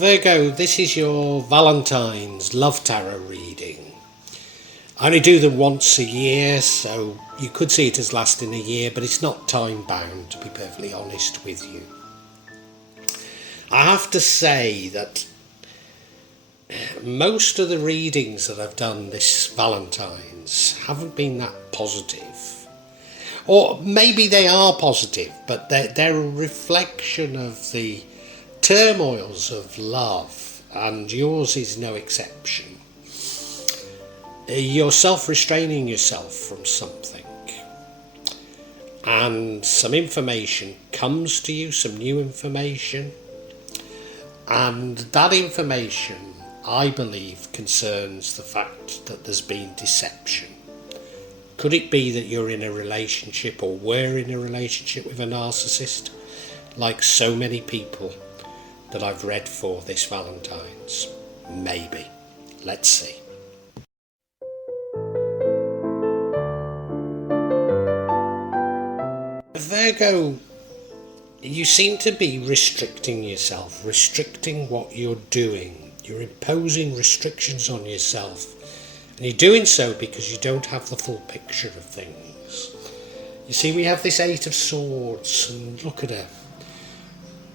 Virgo, this is your Valentine's love tarot reading. I only do them once a year, so you could see it as lasting a year, but it's not time bound, to be perfectly honest with you. I have to say that most of the readings that I've done this Valentine's haven't been that positive. Or maybe they are positive, but they're a reflection of the turmoils of love, and yours is no exception. You're self-restraining yourself from something, and some information comes to you, some new information, and that information, I believe, concerns the fact that there's been deception. Could it be that you're in a relationship, or were in a relationship with a narcissist, like so many people that I've read for this Valentine's? Maybe. Let's see. Virgo, you seem to be restricting yourself, restricting what you're doing. You're imposing restrictions on yourself. And you're doing so because you don't have the full picture of things. You see, we have this Eight of Swords, and look at her.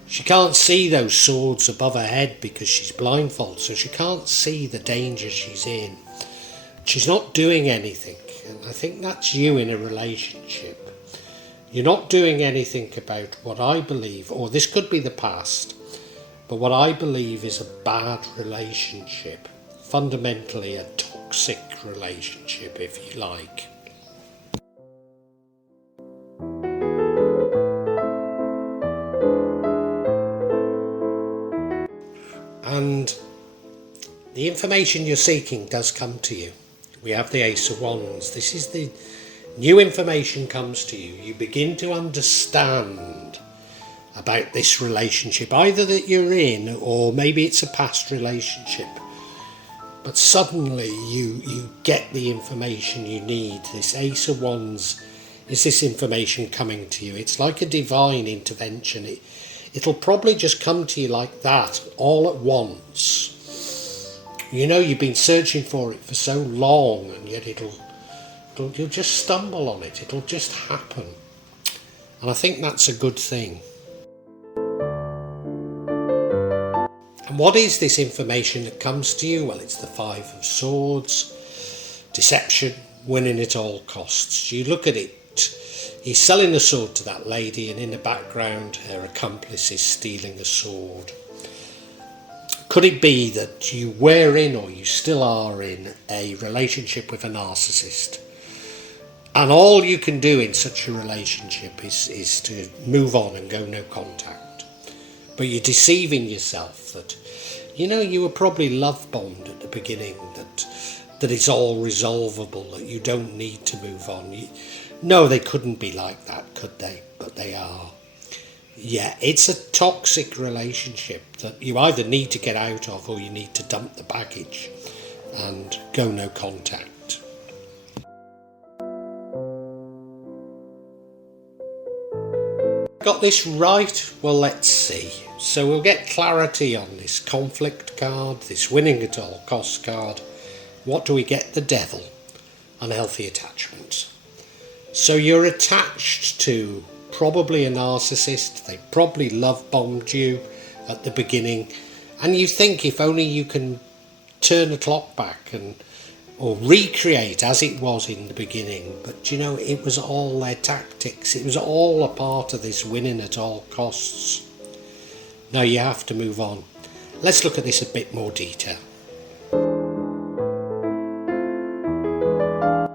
She can't see those swords above her head because she's blindfolded, so she can't see the danger she's in. She's not doing anything, and I think that's you in a relationship. You're not doing anything about what I believe, or this could be the past, but what I believe is a bad relationship. Fundamentally a toxic relationship, if you like. And the information you're seeking does come to you. We have the Ace of Wands. This is the new information comes to you. You begin to understand about this relationship, either that you're in, or maybe it's a past relationship. But suddenly you get the information you need. This Ace of Wands is this information coming to you. It's like a divine intervention. It'll probably just come to you like that, all at once. You know, you've been searching for it for so long, and yet you'll just stumble on it. It'll just happen. And I think that's a good thing. And what is this information that comes to you? Well, it's the Five of Swords, deception, winning at all costs. You look at it, he's selling the sword to that lady, and in the background her accomplice is stealing the sword. Could it be that you were in, or you still are in, a relationship with a narcissist? And all you can do in such a relationship is to move on and go no contact. But you're deceiving yourself that, you know, you were probably love bombed at the beginning, that it's all resolvable, that you don't need to move on. No, they couldn't be like that, could they? But they are. Yeah, it's a toxic relationship that you either need to get out of, or you need to dump the baggage and go no contact. Got this right? Well, let's see. So we'll get clarity on this conflict card, this winning at all costs card. What do we get? The Devil. Unhealthy attachments. So you're attached to probably a narcissist. They probably love bombed you at the beginning, and you think if only you can turn the clock back or recreate as it was in the beginning. But you know, it was all their tactics. It was all a part of this winning at all costs. Now you have to move on. Let's look at this a bit more detail.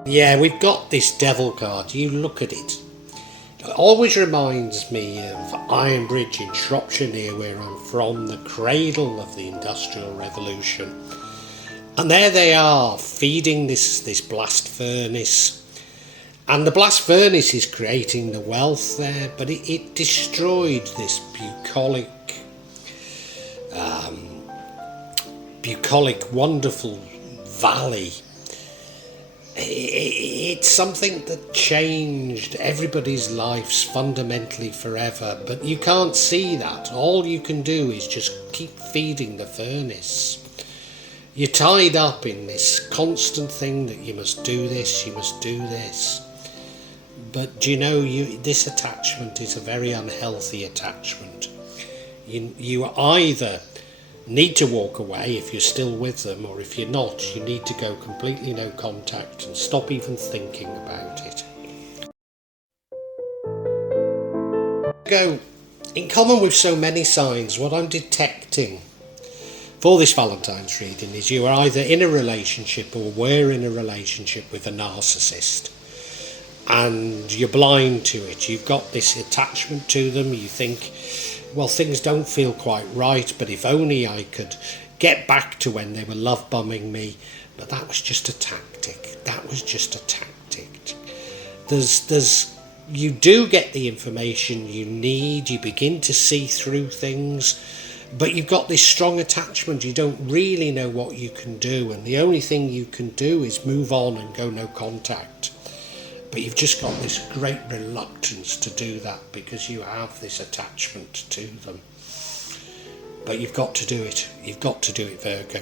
Yeah, we've got this Devil card. You look at it. It always reminds me of Ironbridge in Shropshire, near where I'm from, the cradle of the Industrial Revolution. And there they are, feeding this blast furnace. And the blast furnace is creating the wealth there, but it destroyed this bucolic, wonderful valley. It's something that changed everybody's lives fundamentally forever, but you can't see that. All you can do is just keep feeding the furnace. You're tied up in this constant thing that you must do this, you must do this. But you know, this attachment is a very unhealthy attachment. You either need to walk away if you're still with them, or if you're not, you need to go completely no contact and stop even thinking about it. In common with so many signs, what I'm detecting for this Valentine's reading is you are either in a relationship or were in a relationship with a narcissist, and you're blind to it. You've got this attachment to them. You think, well, things don't feel quite right, but if only I could get back to when they were love bombing me. But that was just a tactic. You do get the information you need. You begin to see through things, but you've got this strong attachment. You don't really know what you can do, and the only thing you can do is move on and go no contact. But you've just got this great reluctance to do that because you have this attachment to them. But you've got to do it. You've got to do it, Virgo.